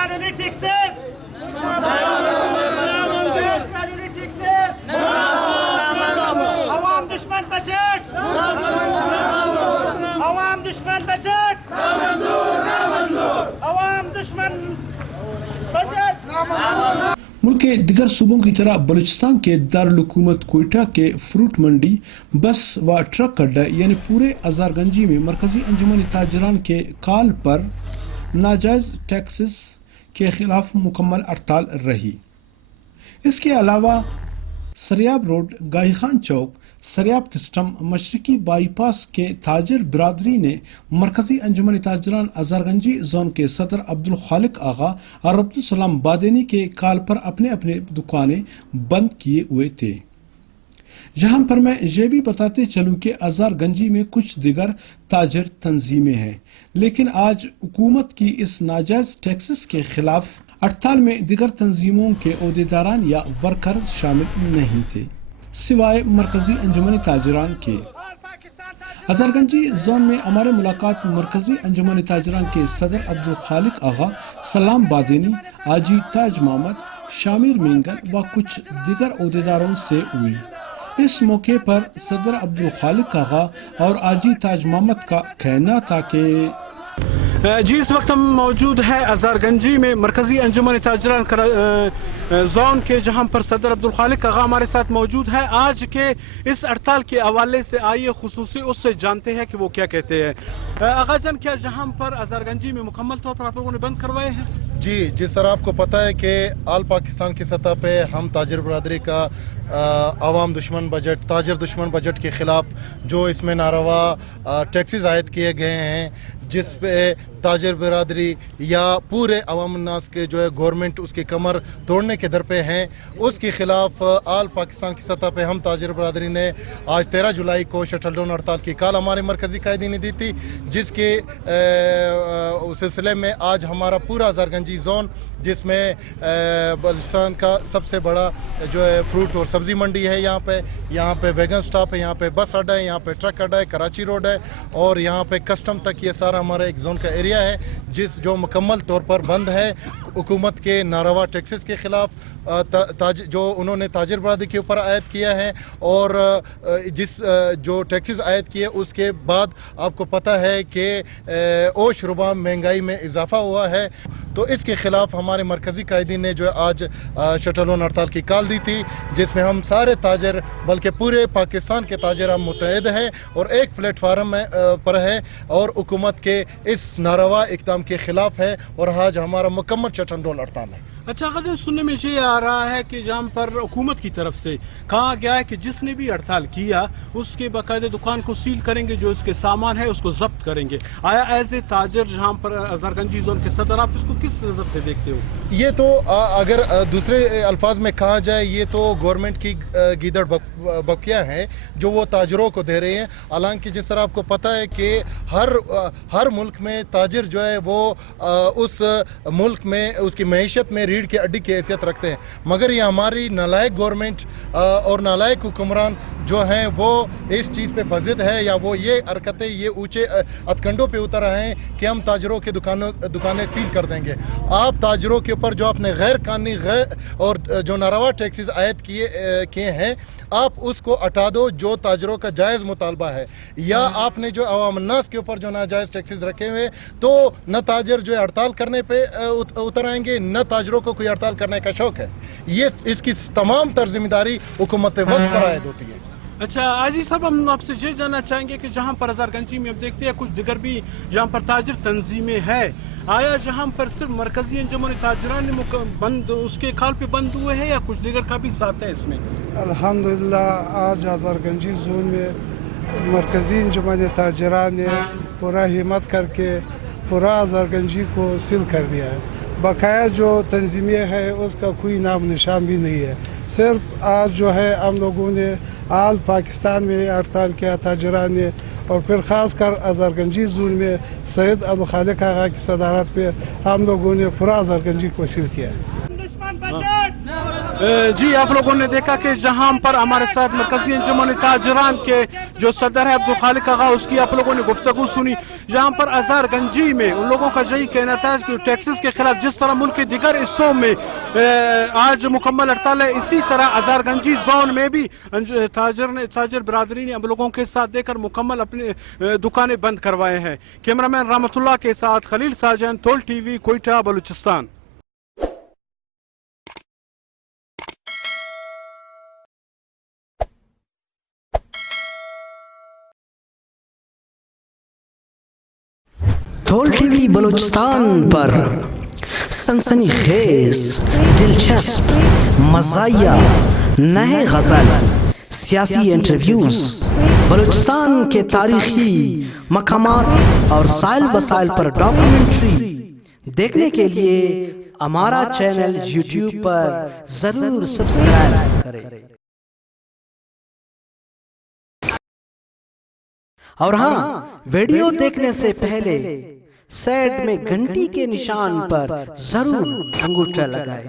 قانونی ٹیکسز عوام دشمن بجٹ عوام دشمن بجٹ عوام دشمن بجٹ ملک کے دیگر صوبوں کی طرح بلوچستان کے دارالحکومت کوئٹہ کے فروٹ منڈی بس و ٹرک اڈہ یعنی پورے ہزار گنجی میں مرکزی انجمن تاجران کے کال پر ناجائز ٹیکسز کے خلاف مکمل ہڑتال رہی۔ اس کے علاوہ سریاب روڈ، گاہی خان چوک، سریاب کسٹم، مشرقی بائی پاس کے تاجر برادری نے مرکزی انجمن تاجران ہزار گنجی زون کے صدر عبدالخالق آغا اور عبدالسلام بادینی کے کال پر اپنے اپنے دکانیں بند کیے ہوئے تھے۔ یہاں پر میں یہ بھی بتاتے چلوں کہ ہزار گنجی میں کچھ دیگر تاجر تنظیمیں ہیں، لیکن آج حکومت کی اس ناجائز ٹیکسز کے خلاف ہڑتال میں دیگر تنظیموں کے عہدیداران یا ورکرز شامل نہیں تھے سوائے مرکزی انجمن تاجران کے۔ ہزار گنجی زون میں ہمارے ملاقات مرکزی انجمن تاجران کے صدر عبدالخالق آغا، سلام بادینی، حاجی تاج محمد، شامر مینگل و کچھ دیگر عہدیداروں سے ہوئی۔ اس موقع پر صدر عبدالخالق آغا اور حاجی تاج محمد کا کہنا تھا کہ جی اس وقت ہم موجود ہیں ہزار گنجی میں مرکزی انجمن تاجران زون کے، جہاں پر صدر عبدالخالق آغا ہمارے ساتھ موجود ہے۔ آج کے اس ہڑتال کے حوالے سے آئیے خصوصی اس سے جانتے ہیں کہ وہ کیا کہتے ہیں۔ آغا جان، کیا جہاں پر ہزار گنجی میں مکمل طور پر آپ لوگوں نے بند کروائے ہیں؟ جی جس طرح آپ کو پتہ ہے کہ آل پاکستان کی سطح پہ ہم تاجر برادری کا عوام دشمن بجٹ، تاجر دشمن بجٹ کے خلاف جو اس میں ناروا ٹیکسز عائد کیے گئے ہیں، جس پہ تاجر برادری یا پورے عوام الناس کے جو ہے گورنمنٹ اس کی کمر توڑنے کے در پہ ہیں، اس کے خلاف آل پاکستان کی سطح پہ ہم تاجر برادری نے آج 13 جولائی کو شٹل ڈاؤن ہڑتال کی کال ہمارے مرکزی قائدین نے دی تھی، جس کے سلسلے میں آج ہمارا پورا ہزار گنجی زون، جس میں بلوچستان کا سب سے بڑا جو ہے فروٹ اور سبزی منڈی ہے، یہاں پہ ویگن سٹاپ ہے، یہاں پہ بس اڈا ہے، یہاں پہ ٹرک اڈا ہے، کراچی روڈ ہے، اور یہاں پہ کسٹم تک یہ سارا ہمارا ایک زون کا ایریا ہے جو مکمل طور پر بند ہے حکومت کے ناروا ٹیکسز کے خلاف، جو انہوں نے تاجر برادری کے اوپر عائد کیا ہے، اور جو ٹیکسز عائد کیے اس کے بعد آپ کو پتہ ہے کہ اوش ربا مہنگائی میں اضافہ ہوا ہے، تو اس کے خلاف ہمارے مرکزی قائدین نے جو ہے آج شٹل ڈاؤن ہڑتال کی کال دی تھی، جس میں ہم سارے تاجر بلکہ پورے پاکستان کے تاجر ہم متحد ہیں اور ایک پلیٹ فارم پر ہیں اور حکومت کے اس ناروا اقدام کے خلاف ہیں، اور آج ہمارا مکمل شٹل ڈاؤن ہڑتال ہے۔ اچھا غزل، سننے میں یہ آ رہا ہے کہ جہاں پر حکومت کی طرف سے کہا گیا ہے کہ جس نے بھی ہڑتال کیا اس کے باقاعدہ دکان کو سیل کریں گے، جو اس کے سامان ہے اس کو ضبط کریں گے۔ آیا ایز اے تاجر جہاں پر ہزار گنجی زون کے صدر، آپ اس کو کس نظر سے دیکھتے ہو؟ یہ تو اگر دوسرے الفاظ میں کہا جائے، یہ تو گورنمنٹ کی گیدڑ بکیاں ہیں جو وہ تاجروں کو دے رہے ہیں، حالانکہ جس طرح آپ کو پتہ ہے کہ ہر ملک میں تاجر جو ہے وہ اس ملک میں اس کی معیشت میں ریڑھ کی ہڈی کی حیثیت رکھتے ہیں، مگر یہ ہماری نالائق گورنمنٹ اور نالائق حکمران جو ہیں وہ اس چیز پہ بضد ہے، یا وہ یہ حرکتیں یہ اونچے ہتھکنڈوں پہ اتر رہے ہیں کہ ہم تاجروں کی دکانیں سیل کر دیں گے۔ آپ تاجروں کے اوپر جو آپ نے غیر قانونی اور جو ناروا ٹیکسز عائد کیے ہیں، آپ اس کو ہٹا دو، جو تاجروں کا جائز مطالبہ ہے، یا آپ نے جو عوام الناس کے اوپر جو ناجائز ٹیکسز رکھے ہوئے، تو نہ تاجر جو ہے ہڑتال کرنے پہ اتر آئیں گے، نہ تاجروں کو کوئی ہڑتال کرنے کا شوق ہے۔ یہ اس کی تمام تر ذمہ داری حکومت وقت پر عائد ہوتی ہے۔ اچھا حاجی صاحب، ہم آپ سے یہ جاننا چاہیں گے کہ جہاں پر ہزار گنجی میں اب دیکھتے ہیں کچھ دیگر بھی جہاں پر تاجر تنظیمیں ہیں، آیا جہاں پر صرف مرکزی انجمن تاجران نے بند اس کے کال پہ بند ہوئے ہیں، یا کچھ دیگر کا بھی ساتھ ہے اس میں؟ الحمدللہ آج ہزار گنجی زون میں مرکزی انجمن تاجران نے پورا ہمت کر کے پورا ہزار گنجی کو سیل کر دیا ہے۔ بقایا جو تنظیمیں ہے اس کا کوئی نام نشان بھی نہیں ہے، صرف آج جو ہے ہم لوگوں نے آل پاکستان میں ہڑتال کیا تاجران نے، اور پھر خاص کر ہزار گنجی زون میں سید عبدالخالق آغا کی صدارت پہ ہم لوگوں نے پورا ہزار گنجی کو سیل کیا ہے۔ جی آپ لوگوں نے دیکھا کہ جہاں پر ہمارے ساتھ مرکزی انجمن تاجران کے جو صدر ہے عبدالخالق آغا، اس کی آپ لوگوں نے گفتگو سنی، جہاں پر ہزار گنجی میں ان لوگوں کا یہی کہنا تھا کہ ٹیکسز کے خلاف جس طرح ملک کے دیگر حصوں میں آج مکمل ہڑتال ہے، اسی طرح ہزار گنجی زون میں بھی تاجر برادری نے ہم لوگوں کے ساتھ دے کر مکمل اپنے دکانیں بند کروائے ہیں۔ کیمرامین رحمت اللہ کے ساتھ خلیل ساجن، تول ٹی وی، کوئٹہ، بلوچستان۔ تول ٹی وی بلوچستان پر سنسنی خیز، دلچسپ، مزاحیہ، نئے غزل، سیاسی انٹرویوز، بلوچستان کے تاریخی مقامات اور سائل وسائل پر ڈاکومنٹری دیکھنے کے لیے ہمارا چینل یوٹیوب پر ضرور سبسکرائب کریں، اور ہاں، ویڈیو دیکھنے سے پہلے سائڈ میں گھنٹی کے نشان پر ضرور انگوٹھا لگائیں۔